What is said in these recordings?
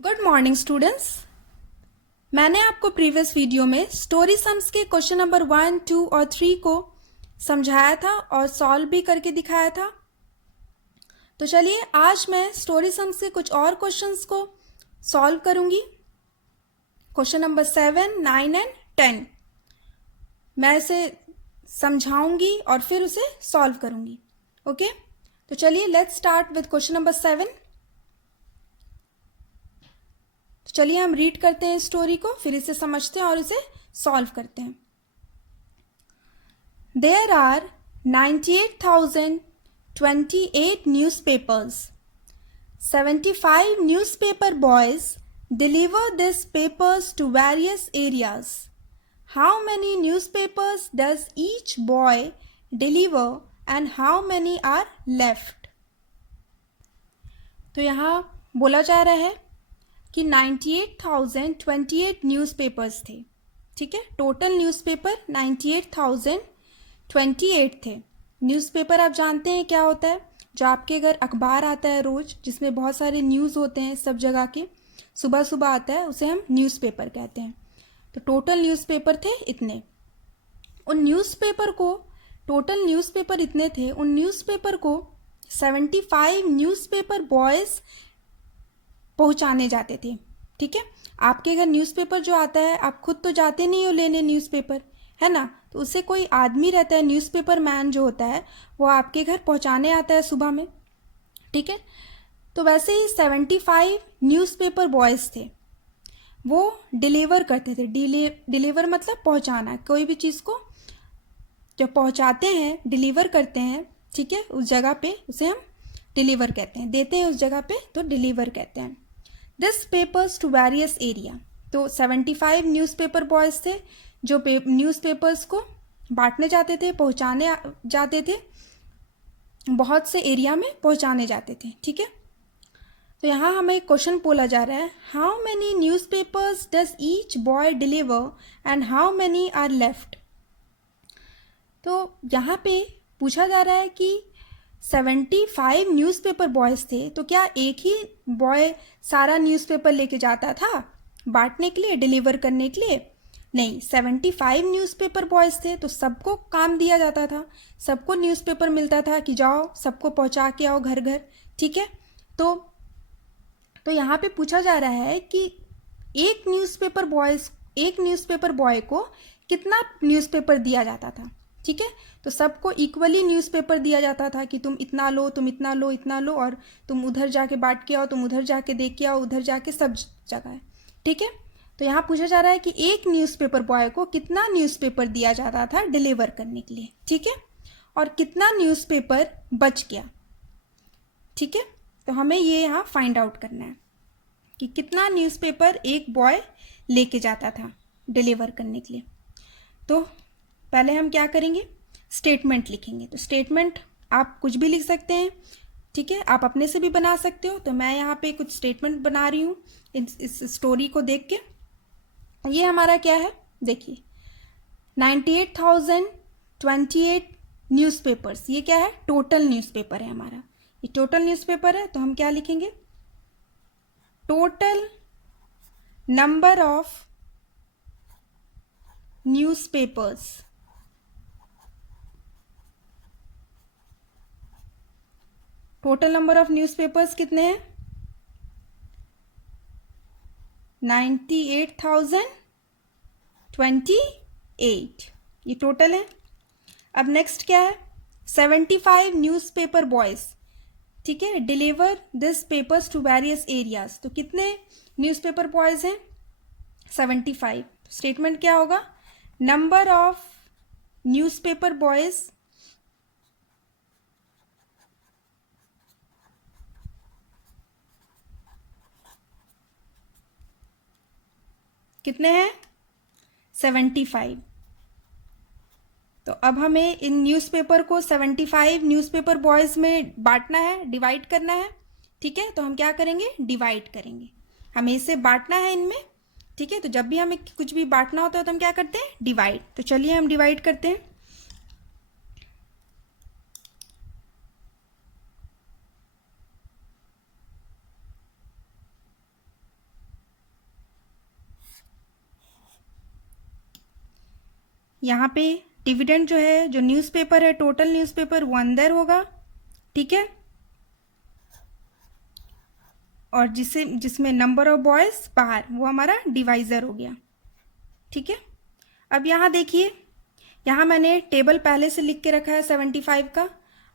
Good morning students. मैंने आपको previous video में स्टोरी सम्स के क्वेश्चन नंबर 1, 2 और 3 को समझाया था और सॉल्व भी करके दिखाया था। तो चलिए आज मैं स्टोरी सम्स के कुछ और क्वेश्चंस को सॉल्व करूंगी। क्वेश्चन नंबर 7, 9 एंड 10 मैं इसे समझाऊंगी और फिर उसे सॉल्व करूंगी। ओके, तो चलिए let's start with question number 7। तो चलिए हम रीड करते हैं स्टोरी को, फिर इसे समझते हैं और इसे सॉल्व करते हैं। There are 98,028 newspapers. 75 newspaper boys deliver these papers to various areas. How many newspapers does each boy deliver and how many are left? तो यहाँ बोला जा रहा है कि 98,028 न्यूज़पेपर्स थे। ठीक है, टोटल न्यूज़पेपर 98,028 थे। न्यूज़पेपर आप जानते हैं क्या होता है, जो आपके घर अखबार आता है रोज़, जिसमें बहुत सारे न्यूज़ होते हैं सब जगह के, सुबह सुबह आता है, उसे हम न्यूज़पेपर कहते हैं। तो टोटल न्यूज़पेपर थे इतने। उन न्यूज़पेपर को टोटल न्यूज़पेपर इतने थे, उन न्यूज़पेपर को 75 न्यूज़पेपर बॉयज़ पहुंचाने जाते थे। ठीक है, आपके घर न्यूज़पेपर जो आता है, आप खुद तो जाते नहीं हो लेने न्यूज़पेपर, है ना, तो उससे कोई आदमी रहता है, न्यूज़पेपर मैन जो होता है, वो आपके घर पहुंचाने आता है सुबह में। ठीक है, तो वैसे ही 75 न्यूज़पेपर बॉयज़ थे, वो डिलीवर करते थे। डिलीवर मतलब पहुंचाना, कोई भी चीज़ को जब पहुंचाते हैं, डिलीवर करते हैं, ठीक है, उस जगह पे उसे हम डिलीवर कहते हैं, देते हैं उस जगह पे, तो डिलीवर कहते हैं। This papers to various area, तो 75 न्यूज़पेपर बॉयज़ थे जो न्यूज़पेपर्स को बांटने जाते थे, पहुंचाने जाते थे, बहुत से एरिया में पहुंचाने जाते थे। ठीक है, तो यहाँ हमें एक क्वेश्चन बोला जा रहा है, how many newspapers does each boy deliver and how many are left. तो यहाँ पे पूछा जा रहा है कि 75 न्यूज़पेपर बॉयज़ थे, तो क्या एक ही बॉय सारा न्यूज़पेपर लेके जाता था बांटने के लिए, डिलीवर करने के लिए? नहीं, 75 न्यूज़पेपर बॉयज़ थे तो सबको काम दिया जाता था, सबको न्यूज़पेपर मिलता था कि जाओ सबको पहुंचा के आओ घर घर। ठीक है, तो यहाँ पे पूछा जा रहा है कि एक न्यूज़पेपर बॉय को कितना न्यूज़पेपर दिया जाता था। ठीक है, तो सबको इक्वली न्यूज़पेपर दिया जाता था कि तुम इतना लो, तुम इतना लो, इतना लो, और तुम उधर जाके बांट के आओ, तुम उधर जाके देख के आओ, उधर जाके, सब जगह है। ठीक है, तो यहाँ पूछा जा रहा है कि एक न्यूज़पेपर बॉय को कितना न्यूज़पेपर दिया जाता था डिलीवर करने के लिए। ठीक है, और कितना न्यूज़पेपर बच गया। ठीक है, तो हमें ये यहाँ फाइंड आउट करना है कि कितना न्यूज़पेपर एक बॉय लेके जाता था डिलीवर करने के लिए। तो पहले हम क्या करेंगे, स्टेटमेंट लिखेंगे। तो स्टेटमेंट आप कुछ भी लिख सकते हैं, ठीक है, आप अपने से भी बना सकते हो। तो मैं यहाँ पे कुछ स्टेटमेंट बना रही हूँ इस स्टोरी को देख के। ये हमारा क्या है, देखिए, 98,028 न्यूज़पेपर्स, ये क्या है, टोटल न्यूज़पेपर है हमारा, ये टोटल न्यूज़पेपर है। तो हम क्या लिखेंगे, total number of newspapers, total number of newspapers कितने हैं, 98,028, ये टोटल है। अब नेक्स्ट क्या है, 75 न्यूज़पेपर बॉयज़, ठीक है, deliver this papers to various areas. तो कितने न्यूज़पेपर बॉयज़ हैं, 75। स्टेटमेंट क्या होगा, नंबर ऑफ न्यूज़पेपर बॉयज़ कितने हैं, 75। तो अब हमें इन न्यूज़पेपर को 75 न्यूज़पेपर बॉयज़ में बांटना है, डिवाइड करना है। ठीक है, तो हम क्या करेंगे, डिवाइड करेंगे, हमें इसे बांटना है इनमें। ठीक है, तो जब भी हमें कुछ भी बांटना होता है तो हम क्या करते हैं, डिवाइड। तो चलिए हम डिवाइड करते हैं। यहाँ पे डिविडेंड जो है, जो न्यूज़पेपर है, टोटल न्यूज़पेपर वो अंदर होगा, ठीक है, और जिसमें नंबर ऑफ बॉयज़ बाहर, वो हमारा डिवाइज़र हो गया, ठीक है। अब यहाँ देखिए, यहाँ मैंने टेबल पहले से लिख के रखा है 75 का।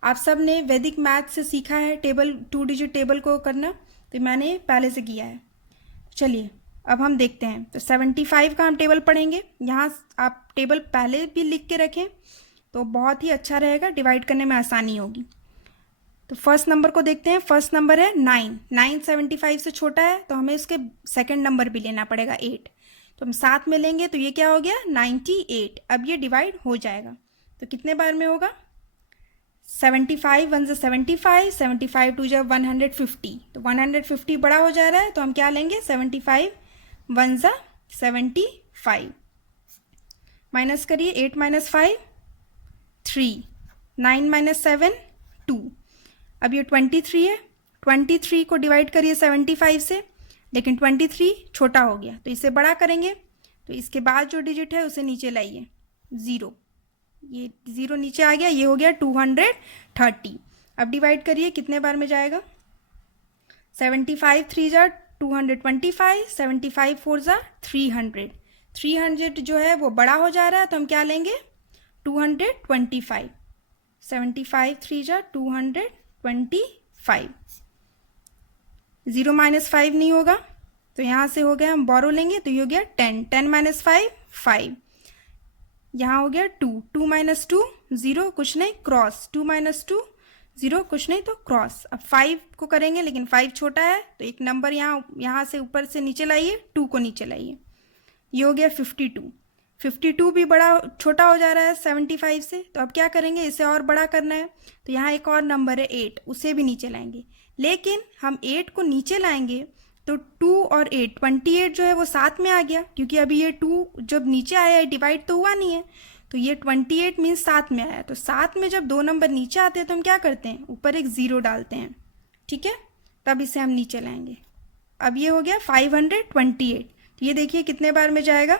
आप सब ने वैदिक मैथ से सीखा है टेबल, 2 डिजिट टेबल को करना, तो मैंने पहले से किया है। चलिए अब हम देखते हैं। तो 75 का हम टेबल पढ़ेंगे। यहाँ आप टेबल पहले भी लिख के रखें तो बहुत ही अच्छा रहेगा, डिवाइड करने में आसानी होगी। तो फर्स्ट नंबर को देखते हैं। फर्स्ट नंबर है 9। 9 75 से छोटा है, तो हमें उसके सेकंड नंबर भी लेना पड़ेगा 8। तो हम साथ में लेंगे तो ये क्या हो गया 98। अब ये डिवाइड हो जाएगा, तो कितने बार में होगा 75 1 से 75, 75 2 जब 150, तो 150 बड़ा हो जा रहा है, तो हम क्या लेंगे 75 1 सा 75, माइनस करिए 8 माइनस 5 3, 9 माइनस 7 2। अब ये 23 है, 23 को डिवाइड करिए 75 से, लेकिन 23 छोटा हो गया, तो इसे बड़ा करेंगे, तो इसके बाद जो डिजिट है उसे नीचे लाइए 0, ये 0 नीचे आ गया, ये हो गया 230। अब डिवाइड करिए कितने बार में जाएगा 75 3 जा 225, 75 4 जा 300। 300 जो है वो बड़ा हो जा रहा है, तो हम क्या लेंगे 225। 75 3 जा 225। 0 माइनस 5 नहीं होगा, तो यहाँ से हो गया, हम बोरो लेंगे तो ये हो गया 10। 10 माइनस 5 5, यहाँ हो गया 2। 2 माइनस 2 0, कुछ नहीं, क्रॉस। 2 माइनस 2 0, कुछ नहीं, तो क्रॉस। अब 5 को करेंगे, लेकिन 5 छोटा है, तो एक नंबर यहाँ से ऊपर से नीचे लाइए, 2 को नीचे लाइए, ये हो गया 52। 52 भी बड़ा छोटा हो जा रहा है 75 से, तो अब क्या करेंगे, इसे और बड़ा करना है, तो यहाँ एक और नंबर है 8, उसे भी नीचे लाएंगे, लेकिन हम 8 को नीचे लाएंगे तो 2 और 8 28 जो है वो साथ में आ गया, क्योंकि अभी ये 2 जब नीचे आया है डिवाइड तो हुआ नहीं है, तो ये 28 मीन्स साथ में आया। तो साथ में जब 2 नंबर नीचे आते हैं तो हम क्या करते हैं, ऊपर एक 0 डालते हैं, ठीक है, तब इसे हम नीचे लाएंगे। अब ये हो गया 528। तो ये देखिए कितने बार में जाएगा,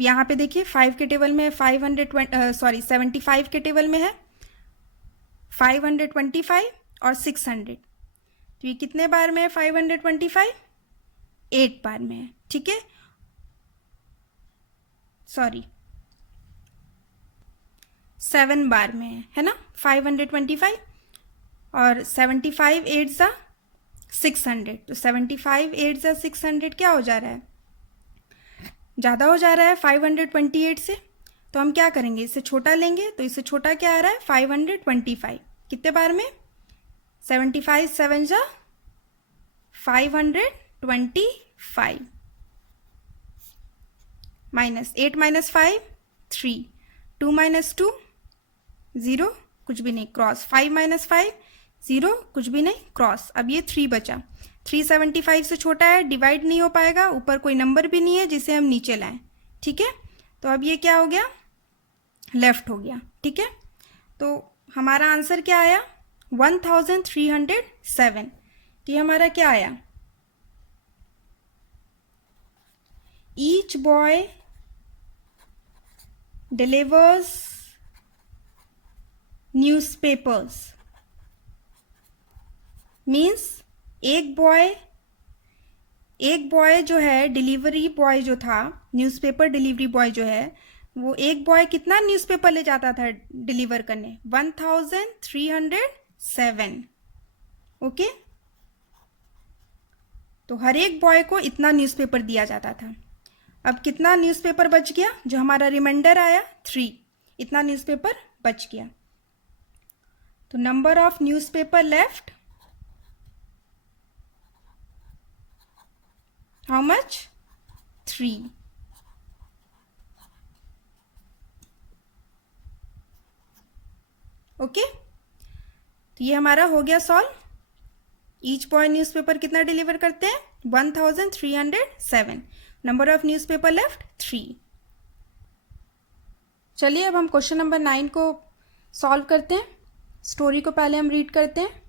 यहाँ पे देखिए 5 के टेबल में 75 के टेबल में है 525 और 600। तो ये कितने बार में है 525, 8 बार में है, ठीक है, सॉरी 7 बार में है ना 525, और 75 8 सा 600, तो 75 8 सा 600 क्या हो जा रहा है, ज़्यादा हो जा रहा है 528 से, तो हम क्या करेंगे, इसे छोटा लेंगे, तो इससे छोटा क्या आ रहा है 525। कितने बार में 75 7 जा 525, माइनस 8 माइनस 5 3, 2 माइनस 2 0, कुछ भी नहीं, क्रॉस। 5 माइनस 5 0, कुछ भी नहीं, क्रॉस। अब ये 3 बचा, 375 से छोटा है, डिवाइड नहीं हो पाएगा, ऊपर कोई नंबर भी नहीं है जिसे हम नीचे लाएं, ठीक है। तो अब ये क्या हो गया, लेफ्ट हो गया, ठीक है। तो हमारा आंसर क्या आया 1307। तो ये हमारा क्या आया, each boy delivers newspapers, means एक बॉय जो है, डिलीवरी बॉय जो था, न्यूज़पेपर डिलीवरी बॉय जो है, वो एक बॉय कितना न्यूज़पेपर ले जाता था डिलीवर करने, 1307। ओके, तो हर एक बॉय को इतना न्यूज़पेपर दिया जाता था। अब कितना न्यूज़पेपर बच गया, जो हमारा रिमाइंडर आया 3, इतना न्यूज़पेपर बच गया। तो number of newspaper left, how much 3। Okay, तो ये हमारा हो गया सॉल्व। ईच बॉय न्यूज़पेपर कितना डिलीवर करते हैं 1307, नंबर ऑफ न्यूज़पेपर लेफ्ट 3। चलिए अब हम क्वेश्चन नंबर 9 को सॉल्व करते हैं। स्टोरी को पहले हम रीड करते हैं।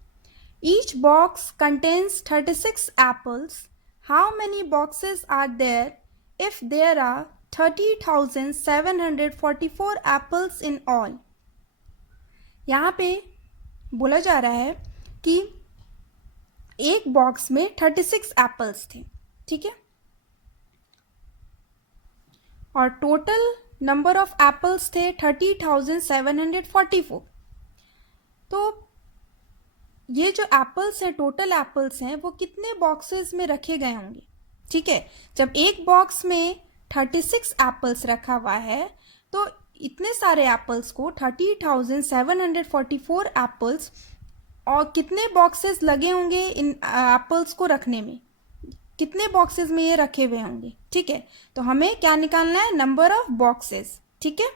Each box contains 36 apples, how many boxes are there if there are 30,744 apples in all. यहाँ पे बोला जा रहा है कि एक बॉक्स में 36 एप्पल्स थे, ठीक है, और टोटल नंबर ऑफ एप्पल्स थे 30,744. तो ये जो एप्पल्स हैं, टोटल एप्पल्स हैं, वो कितने बॉक्सेस में रखे गए होंगे, ठीक है. जब एक बॉक्स में 36 एप्पल्स रखा हुआ है तो इतने सारे एप्पल्स को 30,744 एप्पल्स और कितने बॉक्सेस लगे होंगे इन एप्पल्स को रखने में, कितने बॉक्सेस में ये रखे हुए होंगे, ठीक है. तो हमें क्या निकालना है, नंबर ऑफ बॉक्सेस, ठीक है,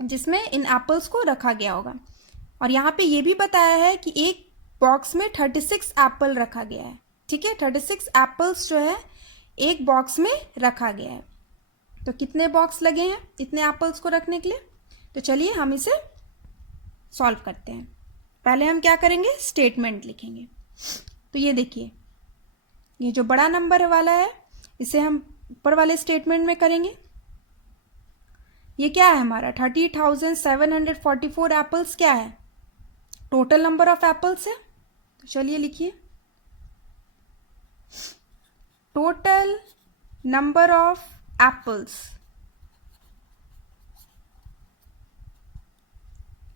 जिसमें इन एप्पल्स को रखा गया होगा. और यहाँ पे ये भी बताया है कि एक बॉक्स में 36 एप्पल रखा गया है, ठीक है. 36 एप्पल्स जो है एक बॉक्स में रखा गया है. तो कितने बॉक्स लगे हैं इतने एप्पल्स को रखने के लिए. तो चलिए हम इसे सॉल्व करते हैं. पहले हम क्या करेंगे, स्टेटमेंट लिखेंगे. तो ये देखिए, ये जो बड़ा नंबर वाला है इसे हम ऊपर वाले स्टेटमेंट में करेंगे. ये क्या है हमारा, 30,744 एप्पल्स क्या है, टोटल नंबर ऑफ एप्पल्स है. तो चलिए लिखिए, टोटल नंबर ऑफ एप्पल्स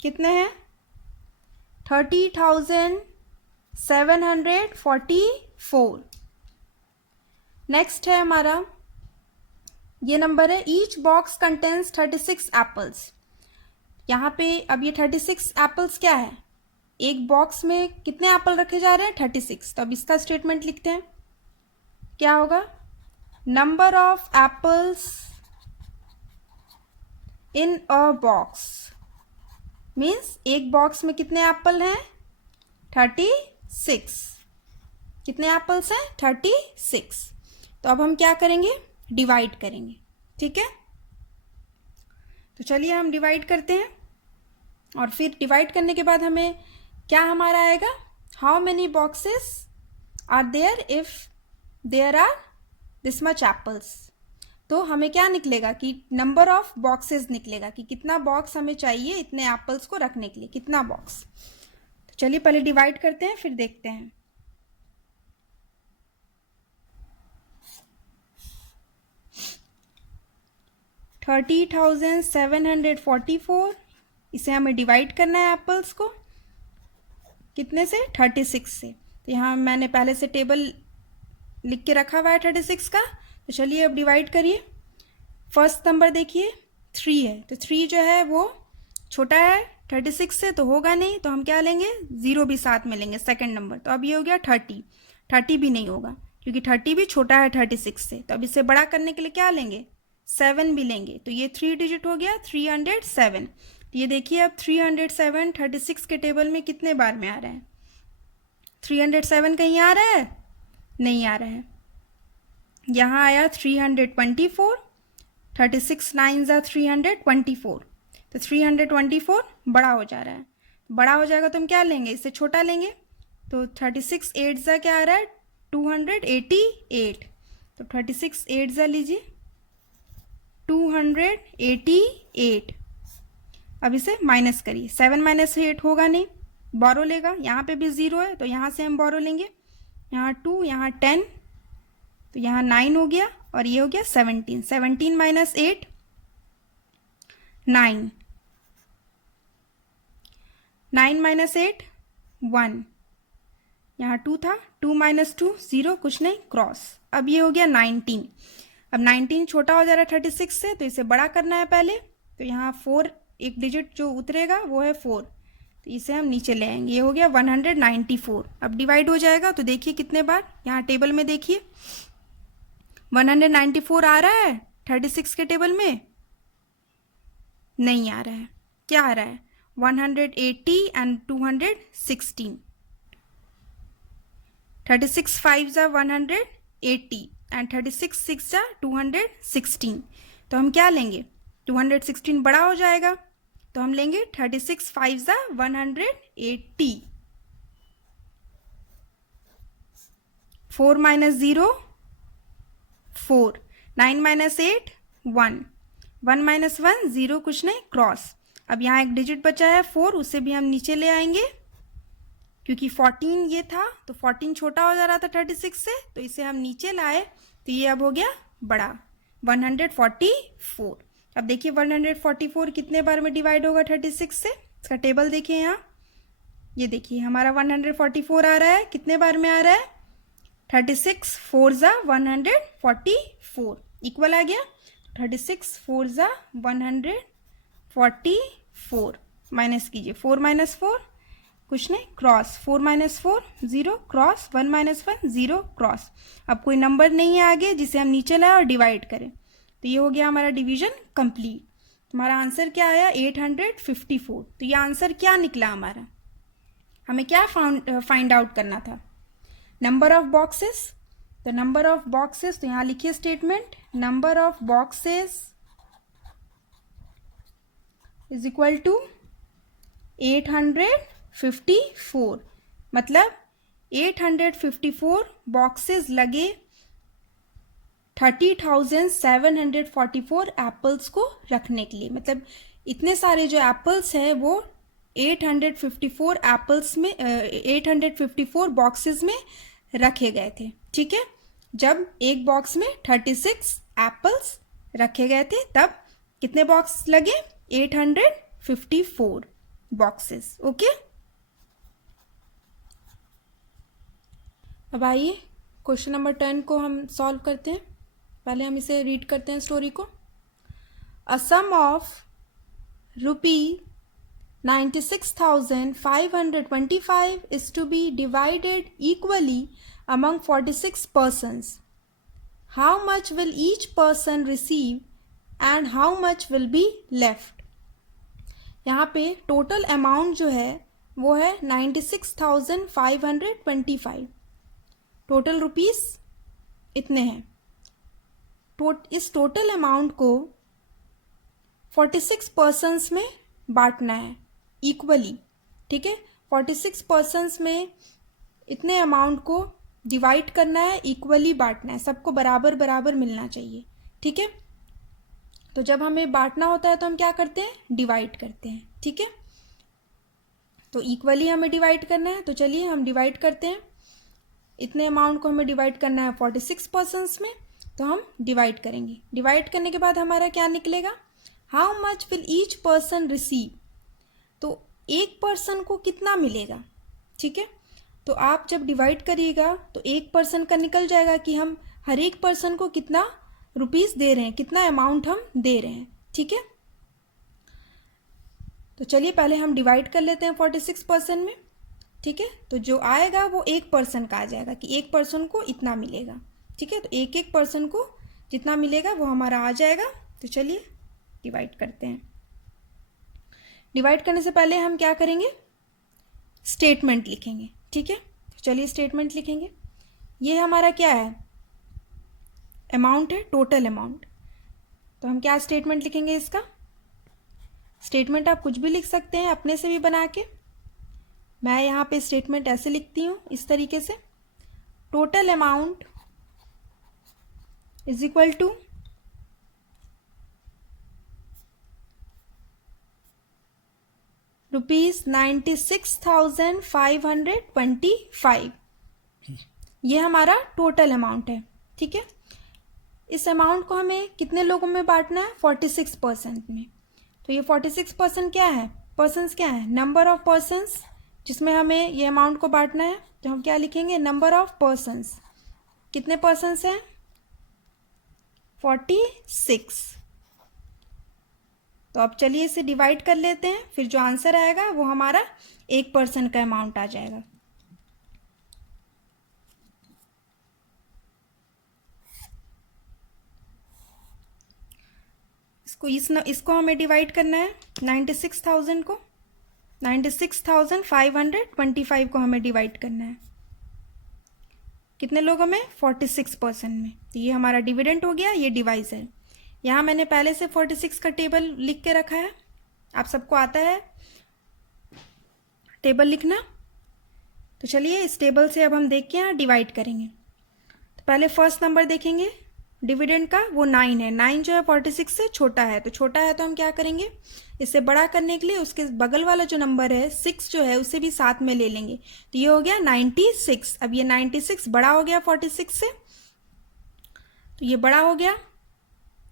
कितने हैं, 30,744. नेक्स्ट है हमारा ये नंबर है, ईच बॉक्स कंटेन्स 36 एप्पल्स. यहाँ पे अब ये 36 एप्पल्स क्या है, एक बॉक्स में कितने एप्पल रखे जा रहे हैं, 36. तो अब इसका स्टेटमेंट लिखते हैं. क्या होगा, number of apples in a box means एक बॉक्स में कितने एप्पल हैं, 36. कितने एप्पल्स हैं, 36. तो अब हम क्या करेंगे, डिवाइड करेंगे, ठीक है. तो चलिए हम डिवाइड करते हैं. और फिर डिवाइड करने के बाद हमें क्या हमारा आएगा, how many boxes are there if there are this much apples. तो हमें क्या निकलेगा कि नंबर ऑफ बॉक्सेस निकलेगा कि कितना बॉक्स हमें चाहिए इतने एप्पल्स को रखने के लिए, कितना बॉक्स. तो चलिए पहले डिवाइड करते हैं फिर देखते हैं. $30,744 इसे हमें डिवाइड करना है एप्पल्स को कितने से, 36 से. तो यहाँ मैंने पहले से टेबल लिख के रखा हुआ है 36 का. तो चलिए अब डिवाइड करिए. फर्स्ट नंबर देखिए 3 है, तो 3 जो है वो छोटा है 36 से तो होगा नहीं, तो हम क्या लेंगे, 0 भी साथ में लेंगे सेकंड नंबर. तो अब ये हो गया 30 भी नहीं होगा क्योंकि 30 भी छोटा है 36 से. तो अब इसे बड़ा करने के लिए क्या लेंगे, 7 भी लेंगे. तो ये 3 डिजिट हो गया 307. तो ये देखिए अब 307 36 के टेबल में कितने बार में आ रहा है, 307 कहीं आ रहा है, नहीं आ रहा है. यहाँ आया 324, 36 9 ज़ा 324. तो 324 बड़ा हो जा रहा है. बड़ा हो जाएगा तो हम क्या लेंगे, इससे छोटा लेंगे. तो 36 8 ज़ा क्या आ रहा है, 288. तो 36 8 ज़ा लीजिए 288. अब इसे माइनस करिए, 7 माइनस 8 होगा नहीं, बोरो लेगा. यहाँ पे भी 0 है तो यहाँ से हम बोरो लेंगे. यहाँ 2, यहाँ 10, तो यहाँ 9 हो गया और ये हो गया 17. 17 माइनस 8 9, 9 माइनस 8 1. यहाँ 2 था, 2 माइनस 2 0, कुछ नहीं, क्रॉस. अब ये हो गया 19. अब 19 छोटा हो जा रहा है 36 से तो इसे बड़ा करना है पहले. तो यहाँ 4 एक डिजिट जो उतरेगा वो है 4, तो इसे हम नीचे ले आएंगे. ये हो गया 194. अब डिवाइड हो जाएगा तो देखिए कितने बार, यहाँ टेबल में देखिए 194 आ रहा है 36 के टेबल में, नहीं आ रहा है. क्या आ रहा है, 180 एंड 216. 36 5 ज़ा 180 एंड 36 6 ज़ा 216. तो हम क्या लेंगे, 216 बड़ा हो जाएगा तो हम लेंगे 36 5 ज़ा 180. 4 माइनस 0 4, 9 माइनस 8 1, 1 माइनस 1 0, कुछ नहीं, क्रॉस। अब यहाँ एक डिजिट बचा है 4, उसे भी हम नीचे ले आएंगे क्योंकि 14 ये था तो 14 छोटा हो जा रहा था 36 से, तो इसे हम नीचे लाए तो ये अब हो गया बड़ा 144। अब देखिए 144 कितने बार में डिवाइड होगा 36 से, इसका टेबल देखिए यहाँ, ये देखिए हमारा 144 आ रहा है, कितने बार में आ रहा है 36 4 जा 144, इक्वल आ गया 36 4 जा 144, माइनस कीजिए 4 माइनस 4 कुछ नहीं, cross, 4 minus 4 0, cross, 1 minus 1 0, cross. अब कोई नंबर नहीं है आगे जिसे हम नीचे लाए और डिवाइड करें, तो ये हो गया हमारा डिवीजन कंप्लीट। हमारा आंसर क्या आया 854। तो ये आंसर क्या निकला हमारा, हमें क्या फाइंड आउट करना था, नंबर ऑफ बॉक्सेस। तो नंबर ऑफ बॉक्सेस, तो यहाँ लिखिए statement, number of boxes is equal to 854, मतलब 854 बॉक्सेस लगे 30,744 एप्पल्स को रखने के लिए। मतलब इतने सारे जो एप्पल्स हैं वो 854 एप्पल्स में 854 बॉक्सेस में रखे गए थे। ठीक है, जब एक बॉक्स में 36 एप्पल्स रखे गए थे तब कितने बॉक्स लगे 854 बॉक्सेस। ओके, अब आइए क्वेश्चन नंबर 10 को हम सॉल्व करते हैं। पहले हम इसे रीड करते हैं स्टोरी को। अ सम of ₹96,525 is to be divided equally among 46 persons. How much will each person receive and how much will be left? यहाँ पे टोटल अमाउंट जो है वो है 96,525, टोटल रुपीस इतने हैं। इस टोटल अमाउंट को 46 पर्सन्स में बांटना है इक्वली। ठीक है, 46 पर्सन्स में इतने अमाउंट को डिवाइड करना है, इक्वली बांटना है, सबको बराबर बराबर मिलना चाहिए। ठीक है, तो जब हमें बांटना होता है तो हम क्या करते हैं, डिवाइड करते हैं। ठीक है, तो इक्वली हमें डिवाइड करना है, तो चलिए हम डिवाइड करते हैं। इतने अमाउंट को हमें डिवाइड करना है 46 पर्सन्स में, तो हम डिवाइड करेंगे। डिवाइड करने के बाद हमारा क्या निकलेगा, how much will each person receive, तो एक पर्सन को कितना मिलेगा। ठीक है, तो आप जब डिवाइड करिएगा तो एक पर्सन का निकल जाएगा कि हम हर एक पर्सन को कितना रुपीस दे रहे हैं, कितना अमाउंट हम दे रहे हैं। ठीक है, तो चलिए पहले हम डिवाइड कर लेते हैं 46 पर्सन में। ठीक है, तो जो आएगा वो एक पर्सन का आ जाएगा कि एक पर्सन को इतना मिलेगा। ठीक है, तो एक एक पर्सन को जितना मिलेगा वो हमारा आ जाएगा। तो चलिए डिवाइड करते हैं। डिवाइड करने से पहले हम क्या करेंगे, स्टेटमेंट लिखेंगे। ठीक है, तो चलिए स्टेटमेंट लिखेंगे। ये हमारा क्या है, अमाउंट है, टोटल अमाउंट। तो हम क्या स्टेटमेंट लिखेंगे इसका, स्टेटमेंट आप कुछ भी लिख सकते हैं अपने से भी बना के। मैं यहाँ पे स्टेटमेंट ऐसे लिखती हूँ इस तरीके से, total amount is equal to ₹96,525, ये हमारा टोटल अमाउंट है। ठीक है, इस अमाउंट को हमें कितने लोगों में बांटना है, 46% में। तो ये 46% क्या है, पर्सन्स क्या है, नंबर ऑफ पर्सन्स जिसमें हमें ये अमाउंट को बांटना है। तो हम क्या लिखेंगे, नंबर ऑफ पर्सन्स, कितने पर्सन्स हैं 46। तो अब चलिए इसे डिवाइड कर लेते हैं, फिर जो आंसर आएगा वो हमारा एक पर्सन का अमाउंट आ जाएगा। इसको हमें डिवाइड करना है 96,000 को, 96,525 को हमें डिवाइड करना है कितने लोगों में, 46% में। तो ये हमारा डिविडेंड हो गया, ये डिवाइजर। यहाँ मैंने पहले से 46 का टेबल लिख के रखा है, आप सबको आता है टेबल लिखना। तो चलिए इस टेबल से अब हम देख के यहाँ डिवाइड करेंगे। तो पहले फर्स्ट नंबर देखेंगे डिविडेंड का वो 9 है। 9 जो है 46 से छोटा है, तो छोटा है तो हम क्या करेंगे, इसे बड़ा करने के लिए उसके बगल वाला जो नंबर है 6 जो है उसे भी साथ में ले लेंगे। तो ये हो गया 96। अब ये 96 बड़ा हो गया 46 से, तो ये बड़ा हो गया।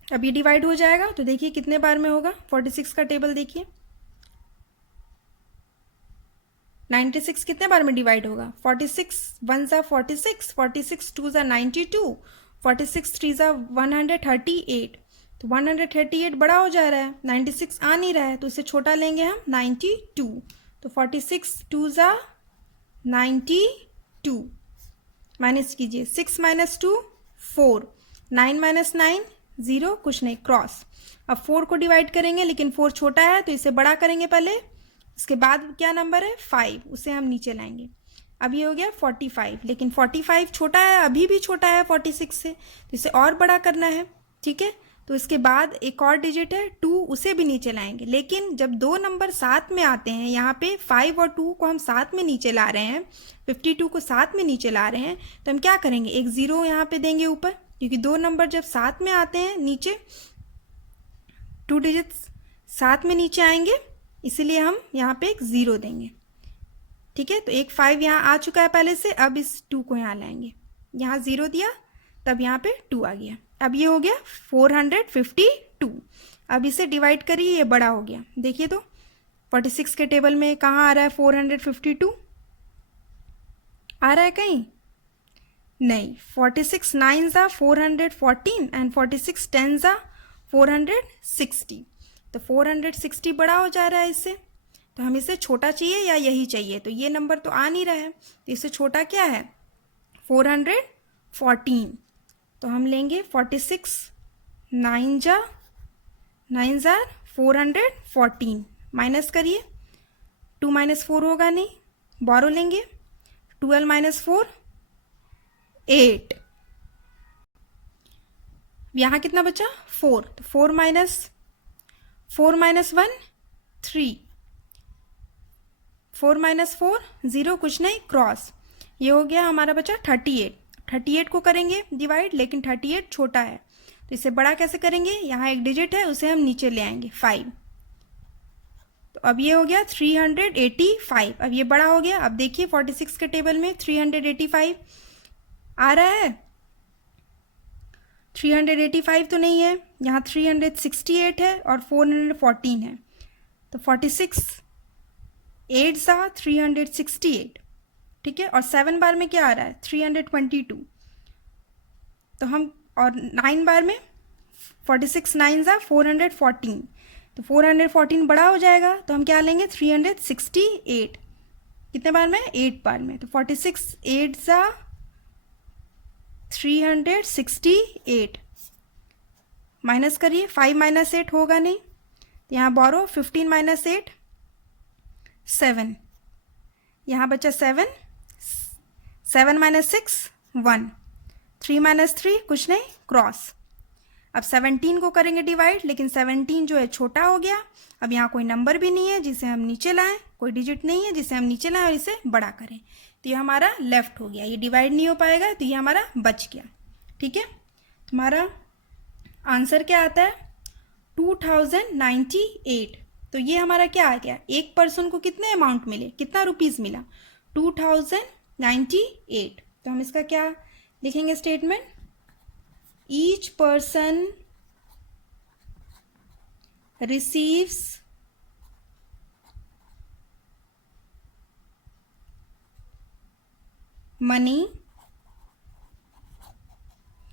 अब ये डिवाइड हो जाएगा, तो देखिए कितने बार में होगा। 46 का टेबल देखिए, 96 कितने बार में डिवाइड होगा। 46 1 ज़ा 46, 46 2 ज़ा 92, 46 3 ज़ा 138। तो 138 बड़ा हो जा रहा है, 96 आ नहीं रहा है, तो इसे छोटा लेंगे हम 92। तो 46 2 ज़ा 92, माइनस कीजिए, 6 माइनस 2 4, 9 माइनस 9 0, कुछ नहीं, क्रॉस। अब 4 को डिवाइड करेंगे, लेकिन 4 छोटा है तो इसे बड़ा करेंगे पहले, इसके बाद क्या नंबर है 5, उसे हम नीचे लाएंगे। अब ये हो गया 45, लेकिन 45 छोटा है, अभी भी छोटा है 46 से, तो इसे और बड़ा करना है। ठीक है, तो इसके बाद एक और डिजिट है 2, उसे भी नीचे लाएंगे। लेकिन जब दो नंबर साथ में आते हैं, यहाँ पे 5 और 2 को हम साथ में नीचे ला रहे हैं, 52 को साथ में नीचे ला रहे हैं, तो हम क्या करेंगे, एक 0 यहाँ पे देंगे ऊपर, क्योंकि दो नंबर जब साथ में आते हैं नीचे, 2 डिजिट्स साथ में नीचे आएंगे, इसीलिए हम यहाँ पे एक 0 देंगे। ठीक है, तो एक 5 यहाँ आ चुका है पहले से, अब इस 2 को यहाँ लाएंगे, यहाँ 0 दिया, तब यहाँ पे 2 आ गया। अब ये हो गया 452। अब इसे डिवाइड करिए, ये बड़ा हो गया। देखिए तो 46 के टेबल में कहाँ आ रहा है 452, आ रहा है कहीं नहीं। 46 9 ज़ा 414 एंड 46 10 ज़ा 460, तो 460 बड़ा हो जा रहा है इससे, तो हम इसे छोटा चाहिए या यही चाहिए, तो ये नंबर तो आ नहीं रहा है, तो इससे छोटा क्या है 414। तो हम लेंगे 46 9 ज़ा 414, माइनस करिए, 2 माइनस 4 होगा नहीं, बोरो लेंगे, 12 माइनस 4 8, यहाँ कितना बचा 4, तो 4 माइनस 1 3, 4 माइनस 4 0, कुछ नहीं, क्रॉस। ये हो गया हमारा बचा 38। 38 को करेंगे डिवाइड, लेकिन 38 छोटा है, तो इसे बड़ा कैसे करेंगे, यहाँ एक डिजिट है उसे हम नीचे ले आएंगे 5। तो अब ये हो गया 385। अब ये बड़ा हो गया। अब देखिए 46 के टेबल में 385 आ रहा है, 385 तो नहीं है, यहाँ 368 है और 414 है, तो 46 8 सा 368। ठीक है, और 7 बार में क्या आ रहा है 322, तो हम, और 9 बार में 46 9 सा 414, तो 414 बड़ा हो जाएगा, तो हम क्या लेंगे 368, कितने बार में 8 बार में, तो 46 8 सा 368, माइनस करिए, 5 माइनस 8 होगा नहीं, तो यहाँ बोरो 15 माइनस 8 7, यहाँ बचा 7, 7 माइनस 6 1, 3 माइनस 3 कुछ नहीं, क्रॉस। अब 17 को करेंगे डिवाइड, लेकिन 17 जो है छोटा हो गया। अब यहाँ कोई नंबर भी नहीं है जिसे हम नीचे लाएं, कोई डिजिट नहीं है जिसे हम नीचे लाएं और इसे बड़ा करें, तो ये हमारा लेफ्ट हो गया, ये डिवाइड नहीं हो पाएगा, तो ये हमारा बच गया। ठीक है, हमारा आंसर क्या आता है 2098। तो ये हमारा क्या आ गया, एक पर्सन को कितने अमाउंट मिले, कितना रुपीज़ मिला 2098। तो हम इसका क्या लिखेंगे statement, each person receives money,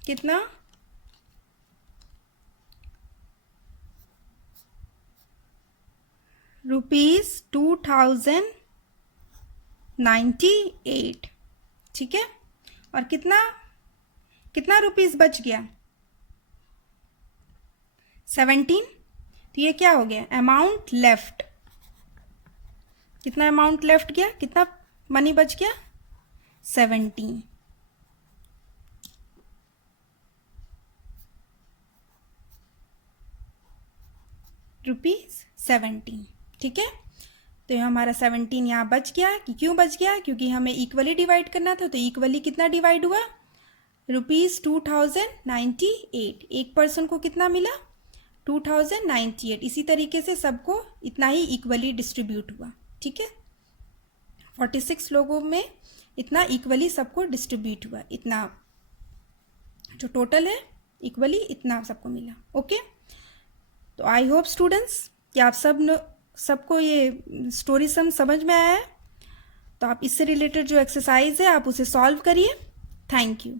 कितना ₹2098। ठीक है, और कितना कितना रुपीज़ बच गया 17। तो ये क्या हो गया अमाउंट लेफ्ट, कितना अमाउंट लेफ्ट गया, कितना मनी बच गया 17 ₹17। ठीक है, तो ये हमारा 17 यहाँ बच गया। कि क्यों बच गया, क्योंकि हमें इक्वली डिवाइड करना था, तो इक्वली कितना डिवाइड हुआ ₹2098। एक पर्सन को कितना मिला? 2098। इसी तरीके से सबको इतना ही इक्वली डिस्ट्रीब्यूट हुआ। ठीक है, 46 लोगों में इतना इक्वली सबको डिस्ट्रीब्यूट हुआ, इतना जो टोटल है इक्वली इतना सबको मिला। ओके, तो आई होप स्टूडेंट्स कि आप सबको ये स्टोरी समझ में आया है। तो आप इससे रिलेटेड जो एक्सरसाइज है आप उसे सॉल्व करिए। Thank you.